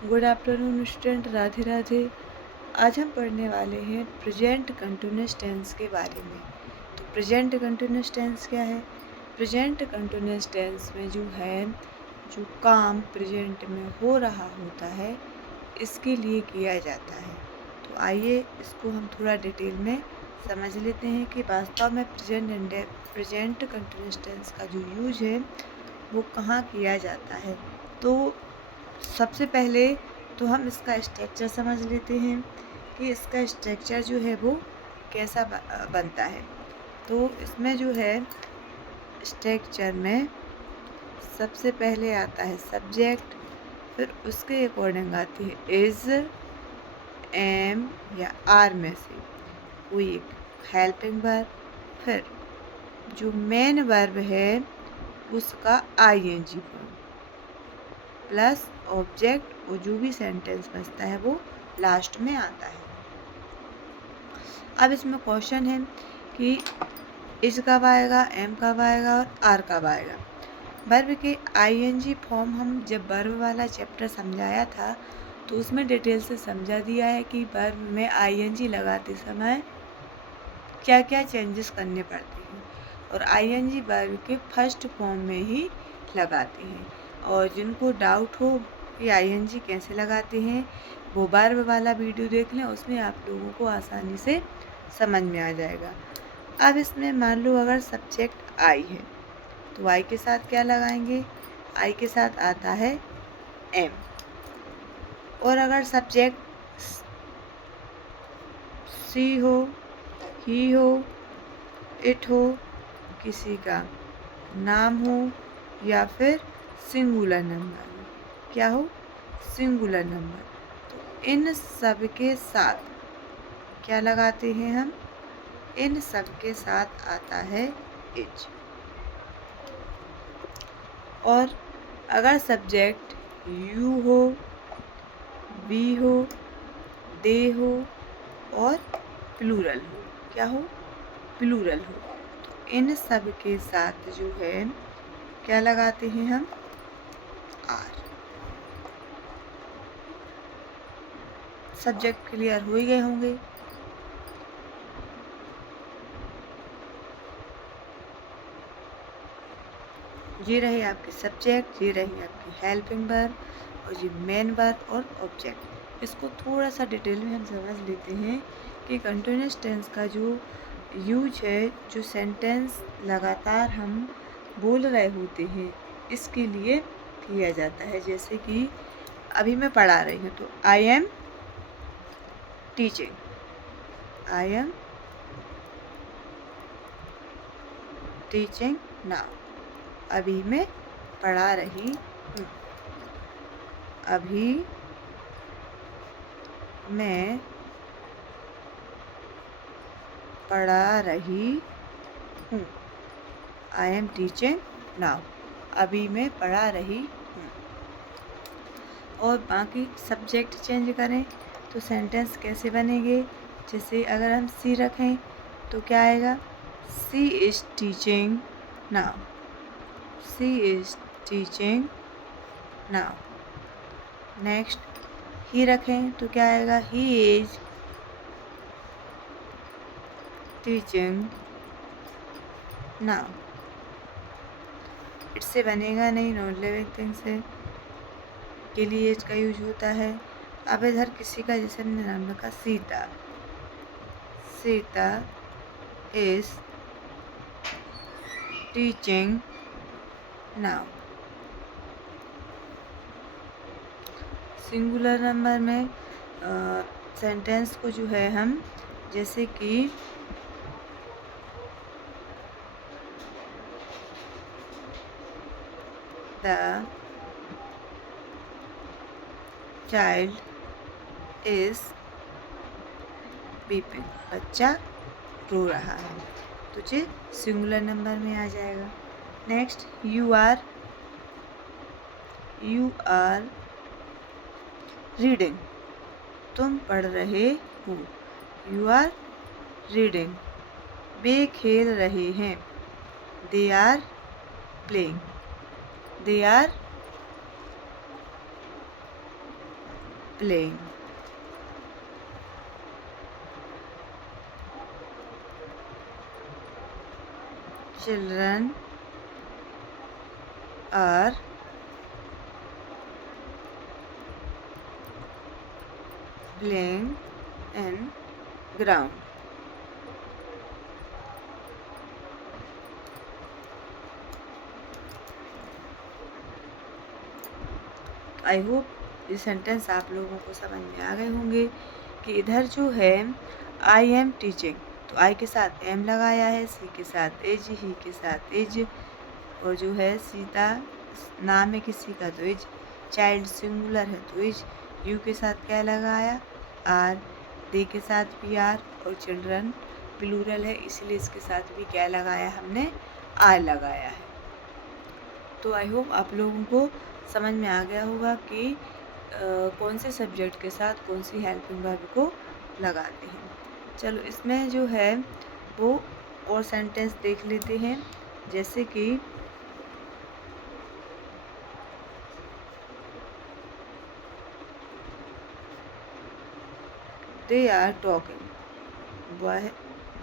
Good afternoon student, Radhe Radhe. आज हम पढ़ने वाले हैं प्रेजेंट कंटिन्यूअस टेंस के बारे में। तो प्रेजेंट कंटिन्यूअस टेंस क्या है? प्रेजेंट कंटिन्यूअस टेंस में जो काम प्रेजेंट में हो रहा होता है इसके लिए किया जाता है। तो आइए इसको हम थोड़ा डिटेल में समझ लेते हैं कि वास्तव में प्रेजेंट कंटिन्यूअस टेंस का जो यूज है वो कहाँ किया जाता है। तो सबसे पहले तो हम इसका स्ट्रक्चर समझ लेते हैं कि इसका स्ट्रक्चर जो है वो कैसा बनता है। तो इसमें जो है स्ट्रक्चर में सबसे पहले आता है सब्जेक्ट, फिर उसके अकॉर्डिंग आती है इज, एम या आर में से कोई एक हेल्पिंग वर्ब, फिर जो मेन वर्ब है उसका आईएनजी फॉर्म प्लस ऑब्जेक्ट, और जो भी सेंटेंस बचता है वो लास्ट में आता है। अब इसमें क्वेश्चन है कि इज कब आएगा, एम कब आएगा और आर कब आएगा। वर्ब के आईएनजी फॉर्म हम जब वर्ब वाला चैप्टर समझाया था तो उसमें डिटेल से समझा दिया है कि वर्ब में आईएनजी लगाते समय क्या क्या चेंजेस करने पड़ते हैं, और आईएनजी वर्ब के फर्स्ट फॉर्म में ही लगाते हैं। और जिनको डाउट हो कि आईएनजी कैसे लगाते हैं वो वर्ब वाला वीडियो देख लें, उसमें आप लोगों को आसानी से समझ में आ जाएगा। अब इसमें मान लो अगर सब्जेक्ट आई है तो आई के साथ क्या लगाएंगे? आई के साथ आता है एम। और अगर सब्जेक्ट सी हो, ही हो, इट हो, किसी का नाम हो या फिर सिंगुलर नंबर हो, क्या हो? Singular number. तो इन सब के साथ क्या लगाते हैं हम? इन सब के साथ आता है इज। और अगर सब्जेक्ट यू हो, वी हो, दे हो और प्लूरल हो, क्या हो? प्लूरल हो, तो इन सब के साथ जो है क्या लगाते हैं हम? आर। सब्जेक्ट क्लियर हो ही गए होंगे। ये रहे आपके सब्जेक्ट, ये रही आपकी हेल्पिंग वर्ब और ये मेन वर्ब और ऑब्जेक्ट। इसको थोड़ा सा डिटेल में हम समझ लेते हैं कि कंटिन्यूअस टेंस का जो यूज है, जो सेंटेंस लगातार हम बोल रहे होते हैं इसके लिए किया जाता है। जैसे कि अभी मैं पढ़ा रही हूँ तो I am teaching, I am teaching now. अभी मैं पढ़ा रही हूँ, अभी मैं पढ़ा रही हूँ। आई एम टीचिंग नाउ, अभी मैं पढ़ा रही हूँ। और बाकी सब्जेक्ट चेंज करें तो सेंटेंस कैसे बनेंगे? जैसे अगर हम सी रखें तो क्या आएगा? She is teaching now, she is teaching now. Next ही रखें तो क्या आएगा? He is teaching now. इससे बनेगा नहीं, नॉन लिविंग थिंग से के लिए इसका यूज होता है। अब इधर किसी का जैसे हमने नाम रखा Sita, Sita is teaching now. Singular number में सेंटेंस को जो है हम जैसे कि द चाइल्ड इज वीपिंग, बच्चा रो रहा है, तो ये सिंगुलर नंबर में आ जाएगा। नेक्स्ट यू आर रीडिंग, तुम पढ़ रहे हो। You are reading. वे खेल रहे हैं, they are playing, they are playing. Children are playing in ground. I hope ये सेंटेंस आप लोगों को समझ में आ गए होंगे कि इधर जो है आई एम टीचिंग, तो आई के साथ एम लगाया है, सी के साथ एज, ही के साथ एज, और जो है सीता नाम है किसी का तो एज, चाइल्ड सिंगुलर है तो एज, यू के साथ क्या लगाया आर, दे के साथ भी आर, और चिल्ड्रन प्लूरल है इसलिए इसके साथ भी क्या लगाया हमने आर लगाया है। तो आई होप आप लोगों को समझ में आ गया होगा कि कौन से सब्जेक्ट के साथ कौन सी हेल्पिंग वर्ब को लगाते हैं। चलो इसमें जो है वो और सेंटेंस देख लेते हैं, जैसे कि दे आर टॉकिंग,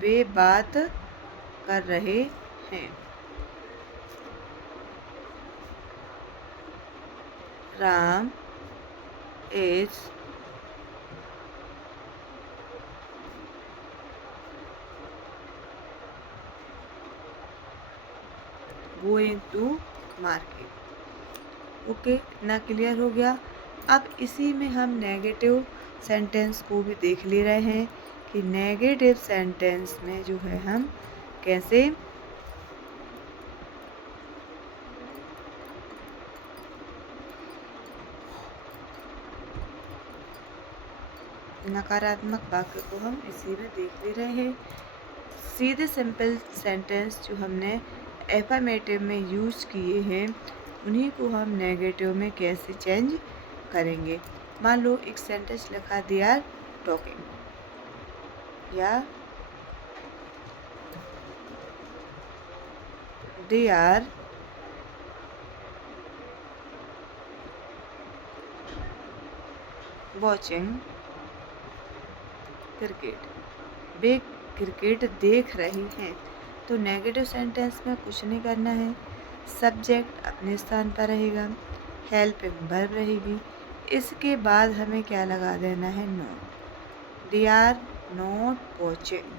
वे बात कर रहे हैं। Ram is going to market. Okay, इतना क्लियर हो गया। अब इसी में हम नेगेटिव सेंटेंस को भी देख ले रहे हैं कि नेगेटिव सेंटेंस में जो है हम कैसे नकारात्मक वाक्य को हम इसी में देख ले रहे हैं। सीधे सिंपल सेंटेंस जो हमने एफर्मेटिव में यूज़ किए हैं उन्हीं को हम नेगेटिव में कैसे चेंज करेंगे। मान लो एक सेंटेंस लिखा दे आर टॉकिंग या दे आर वॉचिंग क्रिकेट, वे क्रिकेट देख रही हैं। तो नेगेटिव सेंटेंस में कुछ नहीं करना है, सब्जेक्ट अपने स्थान पर रहेगा, हेल्पिंग वर्ब रहेगी, इसके बाद हमें क्या लगा देना है not, they are not watching.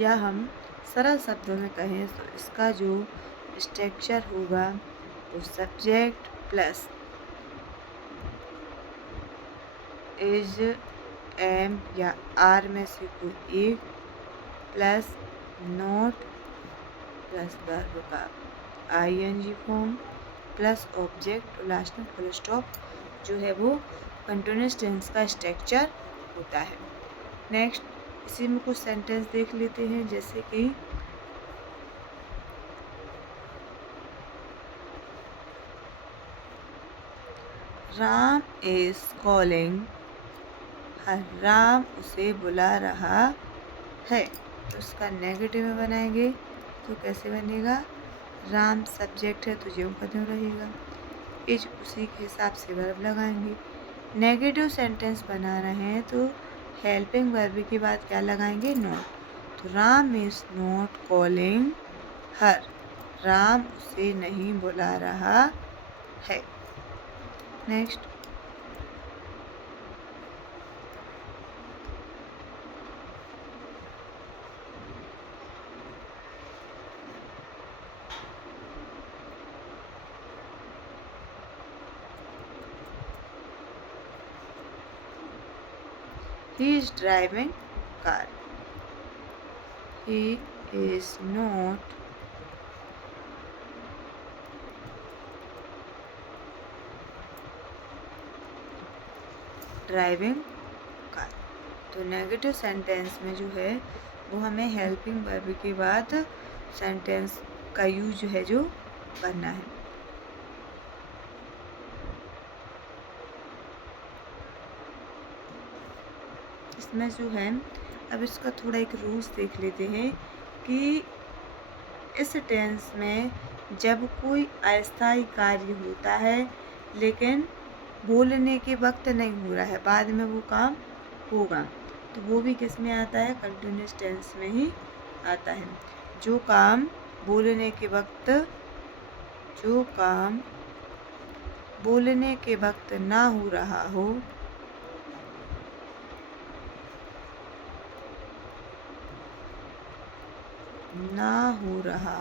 या हम सरल शब्दों में कहें तो इसका जो स्ट्रक्चर होगा वो सब्जेक्ट प्लस इज, एम या आर में से कोई एक प्लस नॉट प्लस वर्ब का आईएनजी फॉर्म प्लस ऑब्जेक्ट और लास्ट में फुल स्टॉप जो है वो कंटिन्यूअस टेंस का स्ट्रक्चर होता है। नेक्स्ट इसी में कुछ सेंटेंस देख लेते हैं, जैसे कि Ram is calling her, Ram उसे बुला रहा है। तो उसका नेगेटिव में बनाएंगे तो कैसे बनेगा, राम सब्जेक्ट है तो जो का त्यों रहेगा, इज उसी के हिसाब से वर्ब लगाएंगे। नेगेटिव सेंटेंस बना रहे हैं तो हेल्पिंग वर्ब के बाद क्या लगाएंगे नॉट। तो Ram is not calling her, Ram उसे नहीं बुला रहा है। Next he is driving car, he is not driving car. तो नेगेटिव सेंटेंस में जो है वो हमें हेल्पिंग वर्ब के बाद सेंटेंस का यूज जो है जो करना है। इसमें जो है, अब इसका थोड़ा एक रूल्स देख लेते हैं कि इस टेंस में जब कोई अस्थायी कार्य होता है लेकिन बोलने के वक्त नहीं हो रहा है, बाद में वो काम होगा, तो वो भी किस में आता है, कंटिन्यूस टेंस में ही आता है। जो काम बोलने के वक्त ना हो रहा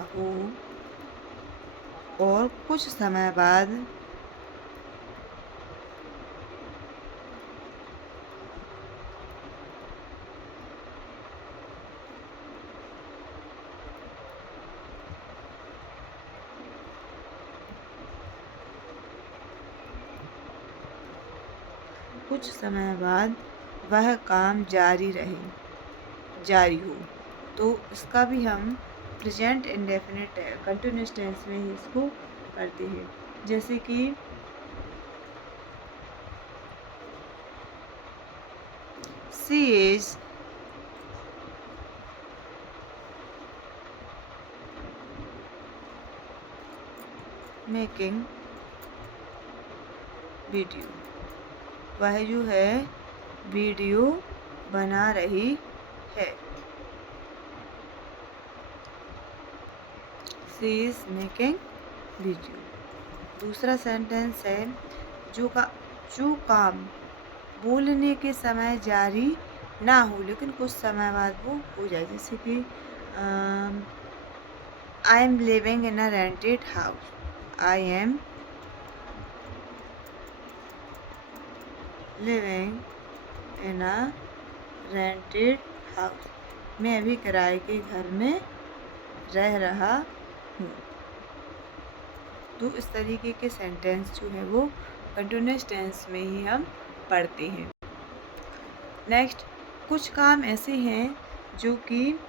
हो, और कुछ समय बाद वह काम जारी हो, तो इसका भी हम प्रेजेंट इंडेफिनिट कंटिन्यूस टेंस में ही इसको करते हैं। जैसे कि शी इज मेकिंग वीडियो, वह जो है वीडियो बना रही है। She is making video. दूसरा सेंटेंस है, जो काम बोलने के समय जारी ना हो लेकिन कुछ समय बाद वो हो जाए। जैसे कि I am living in a rented house, I am living in a rented house, मैं अभी किराए के घर में रह रहा हूँ। तो इस तरीके के सेंटेंस जो है वो कंटिन्यूस टेंस में ही हम पढ़ते हैं। नेक्स्ट, कुछ काम ऐसे हैं जो कि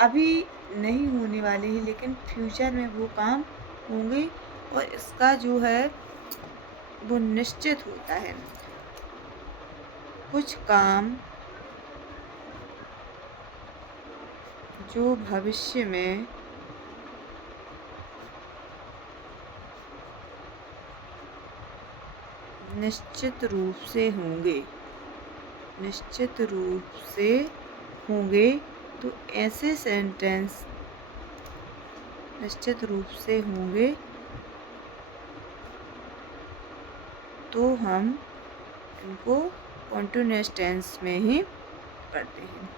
अभी नहीं होने वाले हैं लेकिन फ्यूचर में वो काम होंगे और इसका जो है वो निश्चित होता है। कुछ काम जो भविष्य में निश्चित रूप से होंगे, तो ऐसे सेंटेंस निश्चित रूप से होंगे तो हम इनको कंटिन्यूस टेंस में ही पढ़ते हैं।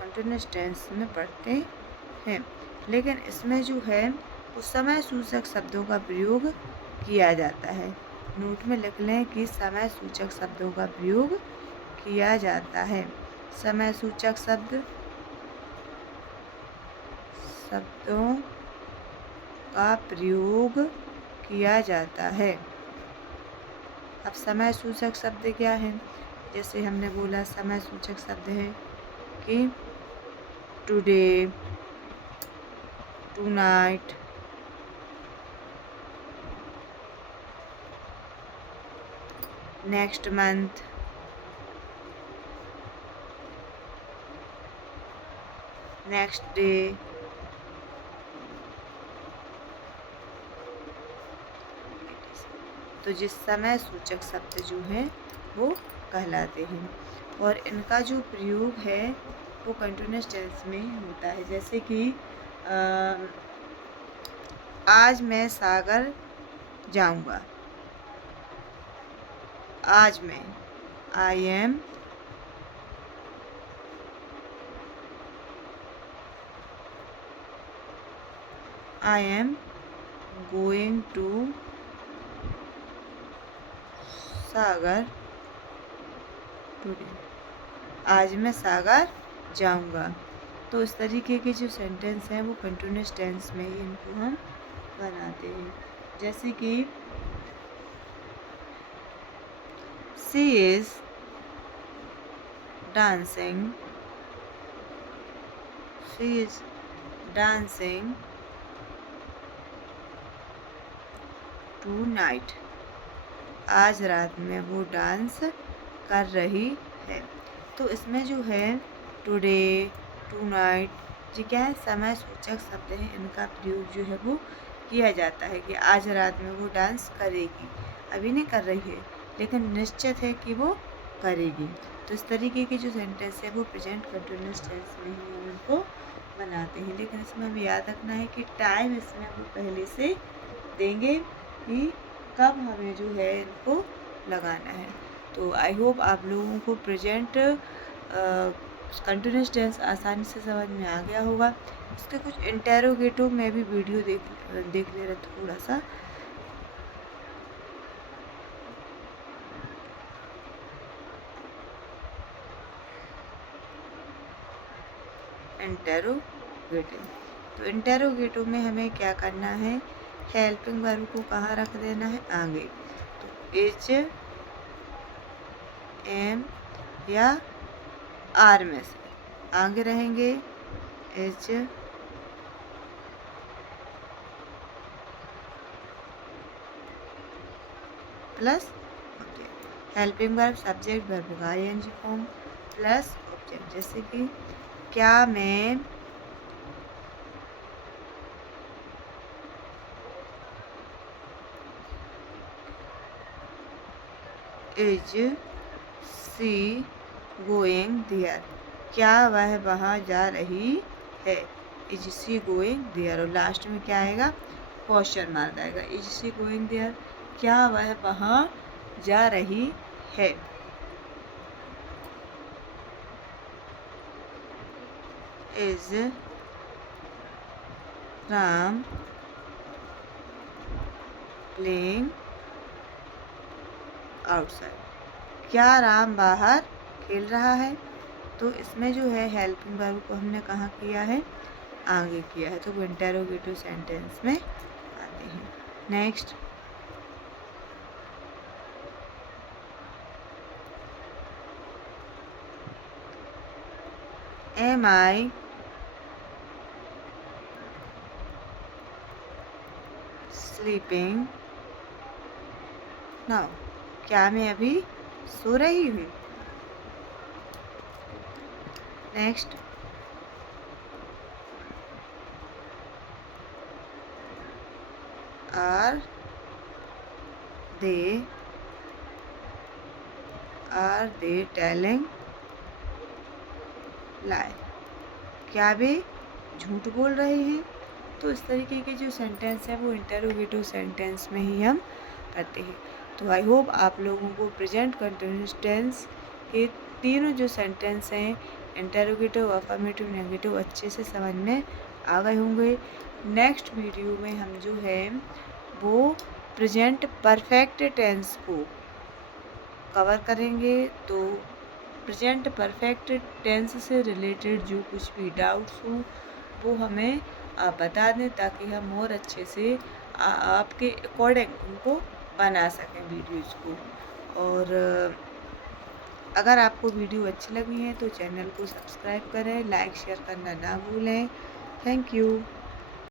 कंटिन्यूस टेंस में पढ़ते हैं, लेकिन इसमें जो है वो समय सूचक शब्दों का प्रयोग किया जाता है। नोट में लिख लें कि समय सूचक शब्दों का प्रयोग किया जाता है। समय सूचक शब्दों का प्रयोग किया जाता है। अब समय सूचक शब्द क्या है? जैसे हमने बोला समय सूचक शब्द है कि today, tonight, next month, next day, तो जिस समय सूचक शब्द जो है वो कहलाते हैं और इनका जो प्रयोग है वो कंटिन्यूस टेंस में होता है। जैसे कि आज मैं सागर जाऊंगा, आज मैं, I am going to Sagar today, आज मैं सागर जाऊंगा। तो इस तरीके के जो सेंटेंस हैं वो कंटिन्यूस टेंस में ही इनको हम बनाते हैं। जैसे कि शी इज डांसिंग टुनाइट, आज रात में वो डांस कर रही है। तो इसमें जो है टुडे, टुनाइट, ये क्या है, समय सूचक शब्द हैं, इनका प्रयोग जो है वो किया जाता है कि आज रात में वो डांस करेगी। अभी नहीं कर रही है लेकिन निश्चित है कि वो करेगी। तो इस तरीके के जो सेंटेंस है वो प्रेजेंट कंटिन्यूअस टेंस में ही हम उनको बनाते हैं। लेकिन इसमें हमें याद रखना है कि टाइम इसमें वो पहले से देंगे कि कब हमें जो है इनको लगाना है। तो आई होप आप लोगों को प्रेजेंट कंटिन्यूअस टेंस आसानी से समझ में आ गया होगा। इसके कुछ इंटेरोगेटिव में भी वीडियो देख ले रहे थोड़ा सा। इंटेरोगेटिव, तो इंटेरोगेटिव में हमें क्या करना है, हेल्पिंग वर्ब को कहाँ रख देना है, आगे। तो इज, एम या आर में से आगे रहेंगे is, plus object. Helping verb subject verb का आईएनजी फॉर्म प्लस ऑब्जेक्ट। जैसे कि क्या मैं इज सी गोइंग देयर, क्या वह वहाँ जा रही है। इज सी गोइंग देयर, और लास्ट में क्या आएगा, क्वेश्चन मार्क आएगा। इज सी गोइंग देयर, क्या वह वहाँ जा रही है। इज राम प्लेइंग आउटसाइड, क्या राम बाहर खेल रहा है। तो इसमें जो है हेल्पिंग वर्ब को हमने कहाँ किया है, आगे किया है। तो वो इंटेरोगेटिव सेंटेंस में आते हैं। Next, am I sleeping now, क्या मैं अभी सो रही हूँ। Next, are they telling lie, क्या वे झूठ बोल रहे हैं। तो इस तरीके के जो सेंटेंस है वो इंटेरोगेटिव सेंटेंस में ही हम करते हैं। तो आई होप आप लोगों को प्रेजेंट कंटिन्यूअस टेंस के तीनों जो सेंटेंस हैं, इंटेरोगेटिव, अफर्मेटिव, नेगेटिव, अच्छे से समझ में आ गए होंगे। नेक्स्ट वीडियो में हम जो है वो प्रेजेंट परफेक्ट टेंस को कवर करेंगे। तो प्रेजेंट परफेक्ट टेंस से रिलेटेड जो कुछ भी डाउट्स हो वो हमें आप बता दें, ताकि हम और अच्छे से आपके अकॉर्डिंग उनको बना सकें वीडियोज़ को। और अगर आपको वीडियो अच्छी लगी है तो चैनल को सब्सक्राइब करें, लाइक शेयर करना ना भूलें। Thank you.